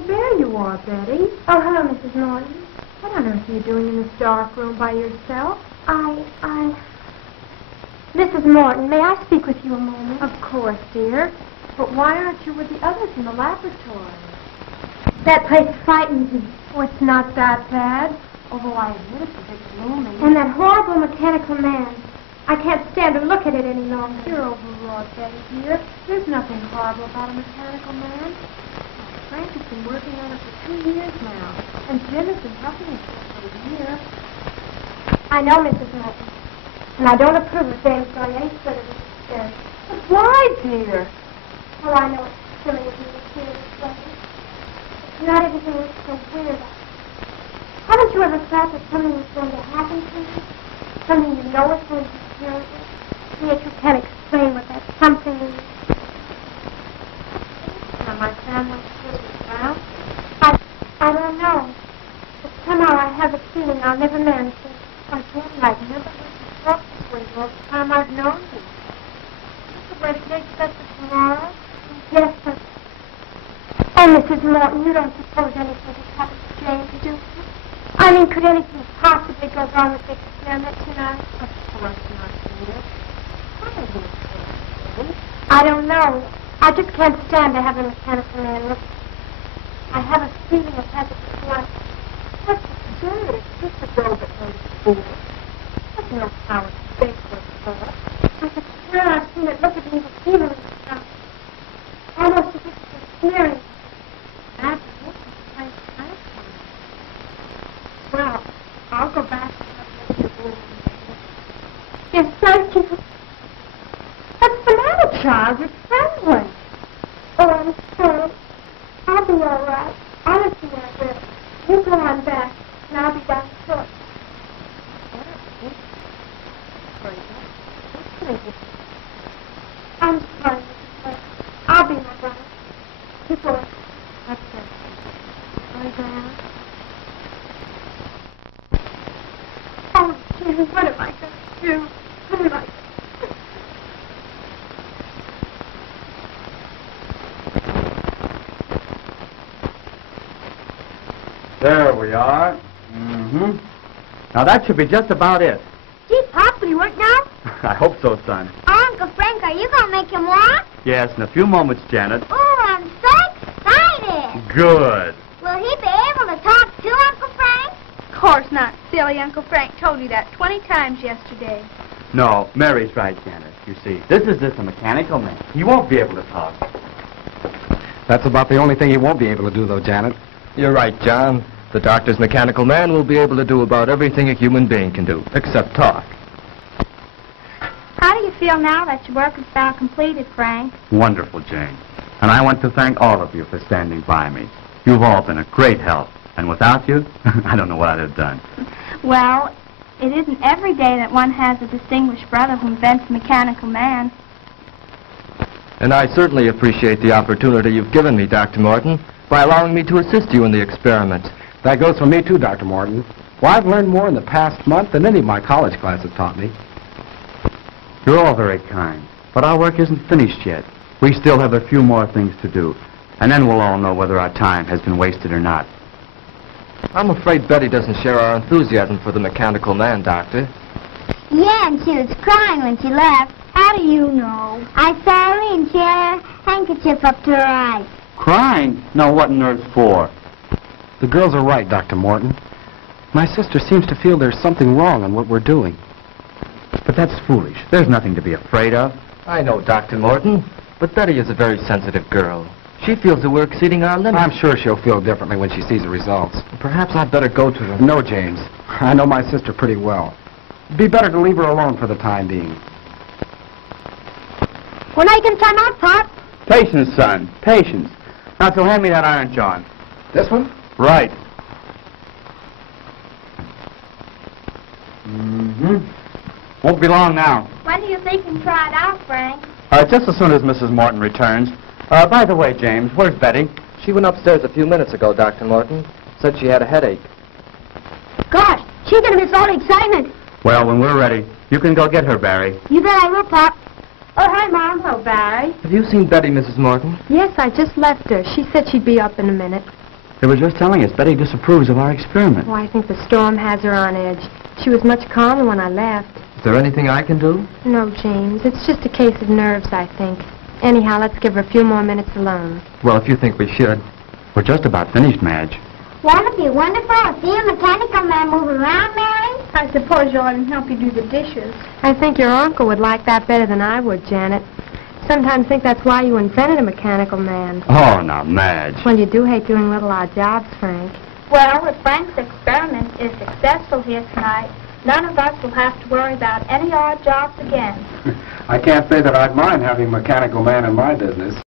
Oh, there you are, Betty. Oh, hello, Mrs. Morton. What on earth are you doing in this dark room by yourself? Mrs. Morton, may I speak with you a moment? Of course, dear. But why aren't you with the others in the laboratory? That place frightens me. Oh, it's not that bad. Although I admit it's a bit gloomy. And that horrible mechanical man. I can't stand to look at it any longer. You're overwrought, Betty, dear. There's nothing horrible about a mechanical man. Frank has been working on it for 2 years now. And Jim has been helping him for a year. I know, Mrs. Morton. And I don't approve of James going any further with this experience. But why, dear? Oh, I know it's silly of you to feel this way. But not everything looks so weird. Haven't you ever thought that something is going to happen to you? Something you know is going to be terrible? And yet you can't explain what that something is. Are my family still around? I don't know. But somehow I have a feeling I'll never manage it. Why, Betty, I've never heard you talk this way all the time I've known you. Is the wedding day set for tomorrow? Yes, but... Oh, Mrs. Morton, you don't suppose anything has happened to James, do you? I mean, could anything possibly go wrong with the experiment tonight? Of course not, dear. What are you saying? I don't know. I just can't stand to have a mechanical man look. I have a feeling it has its blood. What's absurd? It's just a girl that knows fool. There's no power to think what's for. I could swear I've seen it look at me repeatedly. Almost as if it was sneering. That's it. It's kind of well, I'll go back and have a look at your room. Yes, thank you. What's the matter, child? You're trembling. Oh, I'm sorry. I'll be all right. Honestly, I will. You go on back, and I'll be back shortly. I'm sorry, Mrs. Morton. I'll be all right. You go on. That's it. Sorry, Diana. Oh, Jim, what am I going to do? What am I going to do? There we are. Mm-hmm. Now that should be just about it. Gee, Pop, will he work now? I hope so, son. Oh, Uncle Frank, are you going to make him walk? Yes, in a few moments, Janet. Oh, I'm so excited. Good. Will he be able to talk to Uncle Frank? Of course not, silly. Uncle Frank told you that 20 times yesterday. No, Mary's right, Janet. You see, this is just a mechanical man. He won't be able to talk. That's about the only thing he won't be able to do, though, Janet. You're right, John. The doctor's mechanical man will be able to do about everything a human being can do, except talk. How do you feel now that your work is about completed, Frank? Wonderful, Jane. And I want to thank all of you for standing by me. You've all been a great help. And without you, I don't know what I'd have done. Well, it isn't every day that one has a distinguished brother who invents a mechanical man. And I certainly appreciate the opportunity you've given me, Dr. Morton, by allowing me to assist you in the experiment. That goes for me, too, Dr. Morton. Well, I've learned more in the past month than any of my college classes taught me. You're all very kind, but our work isn't finished yet. We still have a few more things to do, and then we'll all know whether our time has been wasted or not. I'm afraid Betty doesn't share our enthusiasm for the mechanical man, Doctor. Yeah, and she was crying when she left. How do you know? I saw her and she had her handkerchief up to her eyes. Crying? No, what on earth for? The girls are right, Dr. Morton. My sister seems to feel there's something wrong in what we're doing. But that's foolish. There's nothing to be afraid of. I know, Dr. Morton, but Betty is a very sensitive girl. She feels that we're exceeding our limits. I'm sure she'll feel differently when she sees the results. Perhaps I'd better go to her. No, James. I know my sister pretty well. It'd be better to leave her alone for the time being. When are you going to time out, Pop? Patience, son. Patience. Now, so hand me that iron, John. This one? Right. Mm-hmm. Won't be long now. When do you think you can try it out, Frank? Just as soon as Mrs. Morton returns. By the way, James, where's Betty? She went upstairs a few minutes ago, Dr. Morton. Said she had a headache. Gosh, she's going to miss all the excitement. Well, when we're ready, you can go get her, Barry. You bet I will, Pop. Oh, hi, Mom. Hello, Barry. Have you seen Betty, Mrs. Morton? Yes, I just left her. She said she'd be up in a minute. They were just telling us Betty disapproves of our experiment. Oh, I think the storm has her on edge. She was much calmer when I left. Is there anything I can do? No, James. It's just a case of nerves, I think. Anyhow, let's give her a few more minutes alone. Well, if you think we should. We're just about finished, Madge. Won't it be wonderful to see a mechanical man move around, Mary? I suppose you'll let him help you do the dishes. I think your uncle would like that better than I would, Janet. Sometimes think that's why you invented a mechanical man. Oh, now, Madge. Well, you do hate doing little odd jobs, Frank. Well, if Frank's experiment is successful here tonight, none of us will have to worry about any odd jobs again. I can't say that I'd mind having a mechanical man in my business.